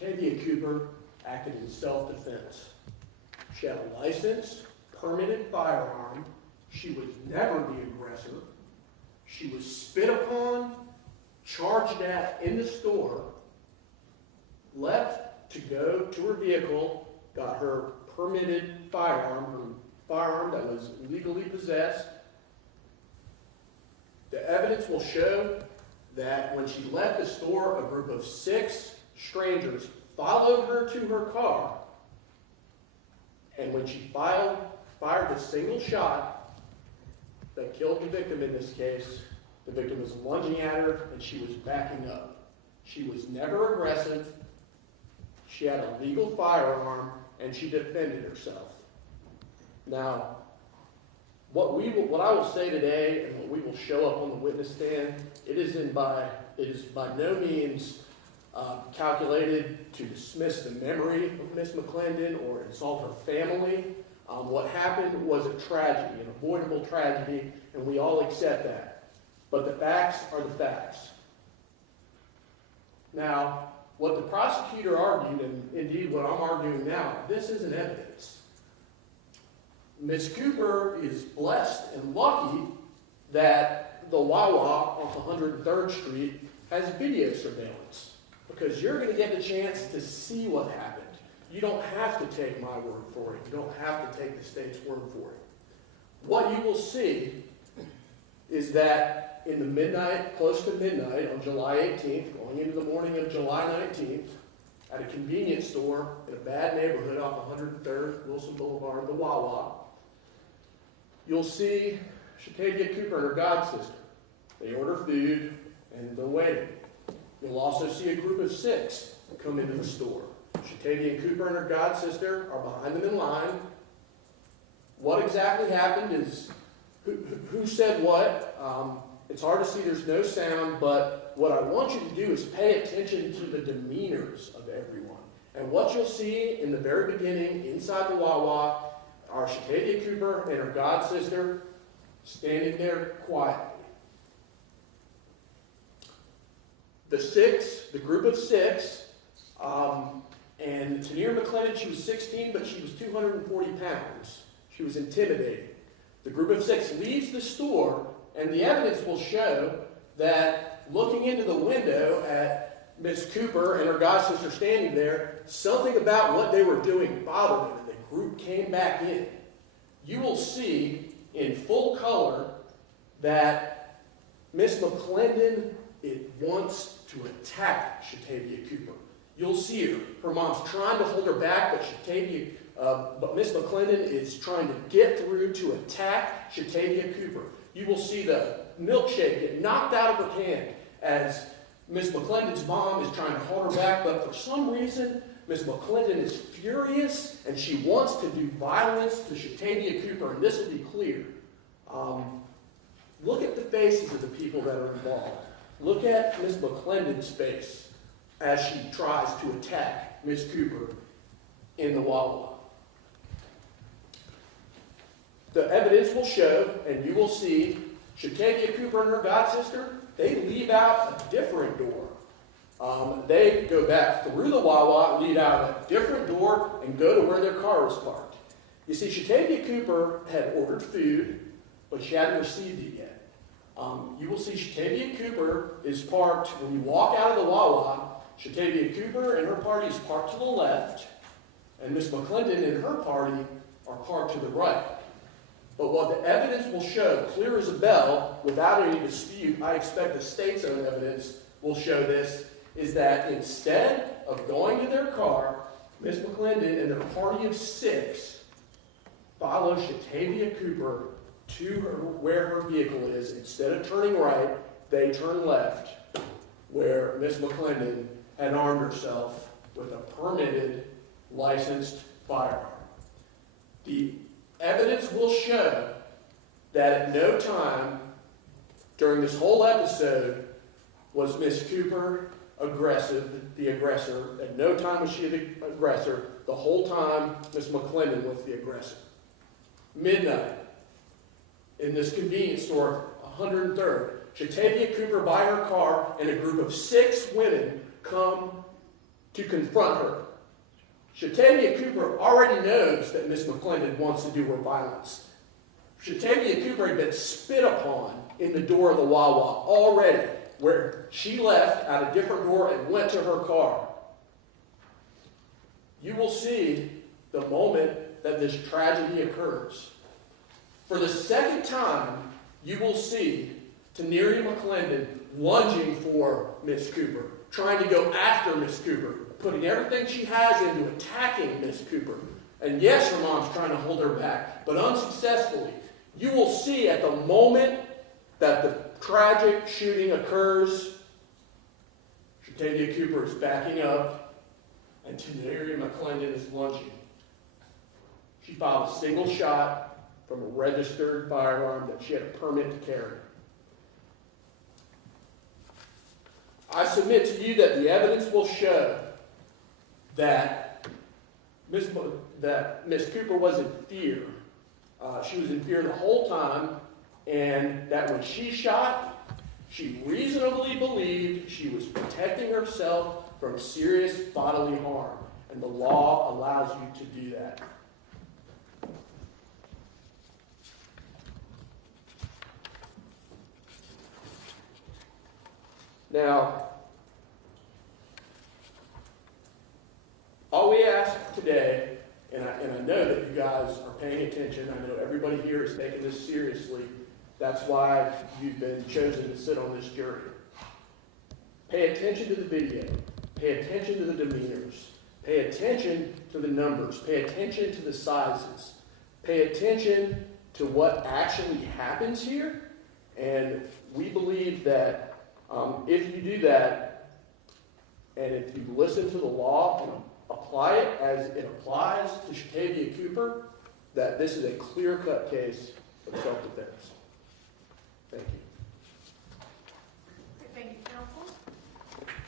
Shaetavia Cooper acted in self-defense. She had a licensed, permitted firearm. She was never the aggressor. She was spit upon, charged at in the store, left to go to her vehicle, got her permitted firearm that was legally possessed. The evidence will show that when she left the store, a group of 6 strangers followed her to her car, and when she fired a single shot that killed the victim in this case, the victim was lunging at her and she was backing up. She was never aggressive. She had a legal firearm and she defended herself. Now, what I will say today and what we will show up on the witness stand, it is by no means calculated to dismiss the memory of Miss McClendon or insult her family. What happened was a tragedy, an avoidable tragedy, and we all accept that. But the facts are the facts. Now, what the prosecutor argued, and indeed what I'm arguing now, this isn't evidence. Ms. Cooper is blessed and lucky that the Wawa off 103rd Street has video surveillance, because you're going to get the chance to see what happened. You don't have to take my word for it. You don't have to take the state's word for it. What you will see is that in the midnight, close to midnight on July 18th, going into the morning of July 19th, at a convenience store in a bad neighborhood off 103rd, Wilson Boulevard, the Wawa, you'll see Shaetavia Cooper and her godsister. They order food and they're waiting. You'll also see a group of 6 come into the store. Shaetavia Cooper and her godsister are behind them in line. What exactly happened is, who said what? It's hard to see, there's no sound, but what I want you to do is pay attention to the demeanors of everyone. And what you'll see in the very beginning, inside the Wawa, are Shaetavia Cooper and her godsister standing there quietly. The group of 6, and Teneria McClendon, she was 16, but she was 240 pounds. She was intimidating. The group of 6 leaves the store, and the evidence will show that looking into the window at Miss Cooper and her godsister standing there, something about what they were doing bothered them, and the group came back in. You will see in full color that Miss McClendon wants to attack Shaetavia Cooper. You'll see her. Her mom's trying to hold her back, but Miss McClendon is trying to get through to attack Shaetavia Cooper. You will see the milkshake get knocked out of her hand as Miss McClendon's mom is trying to hold her back, but for some reason, Miss McClendon is furious and she wants to do violence to Shaetavia Cooper, and this will be clear. Look at the faces of the people that are involved. Look at Miss McClendon's face as she tries to attack Miss Cooper in the Wawa. The evidence will show, and you will see, Shaetavia Cooper and her godsister, they leave out a different door. They go back through the Wawa, leave out a different door, and go to where their car is parked. You see, Shaetavia Cooper had ordered food, but she hadn't received it yet. You will see Shaetavia Cooper is parked, when you walk out of the Wawa, Shaetavia Cooper and her party is parked to the left, and Miss McClendon and her party are parked to the right. But what the evidence will show, clear as a bell, without any dispute, I expect the state's own evidence will show this, is that instead of going to their car, Miss McClendon and their party of 6 follow Shaetavia Cooper to where her vehicle is. Instead of turning right, they turn left, where Miss McClendon had armed herself with a permitted, licensed firearm. The evidence will show that at no time during this whole episode was Miss Cooper the aggressor. At no time was she the aggressor. The whole time, Miss McClendon was the aggressor. Midnight, in this convenience store, 103rd, Shaetavia Cooper by her car and a group of 6 women come to confront her. Shaetavia Cooper already knows that Miss McClendon wants to do her violence. Shaetavia Cooper had been spit upon in the door of the Wawa already, where she left at a different door and went to her car. You will see the moment that this tragedy occurs. For the second time, you will see Teneria McClendon lunging for Miss Cooper, trying to go after Miss Cooper, putting everything she has into attacking Miss Cooper. And yes, her mom's trying to hold her back, but unsuccessfully. You will see at the moment that the tragic shooting occurs, Shaetavia Cooper is backing up, and Teneria McClendon is lunging. She fired a single shot from a registered firearm that she had a permit to carry. I submit to you that the evidence will show that Miss Cooper was in fear. She was in fear the whole time, and that when she shot, she reasonably believed she was protecting herself from serious bodily harm, and the law allows you to do that. Now, all we ask today, and I know that you guys are paying attention, I know everybody here is taking this seriously, that's why you've been chosen to sit on this jury. Pay attention to the video, pay attention to the demeanors, pay attention to the numbers, pay attention to the sizes, pay attention to what actually happens here, and we believe that if you do that, and if you listen to the law and apply it as it applies to Shaetavia Cooper, that this is a clear-cut case of self-defense. Thank you. Thank you, counsel.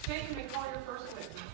Jake, you may call your first witness.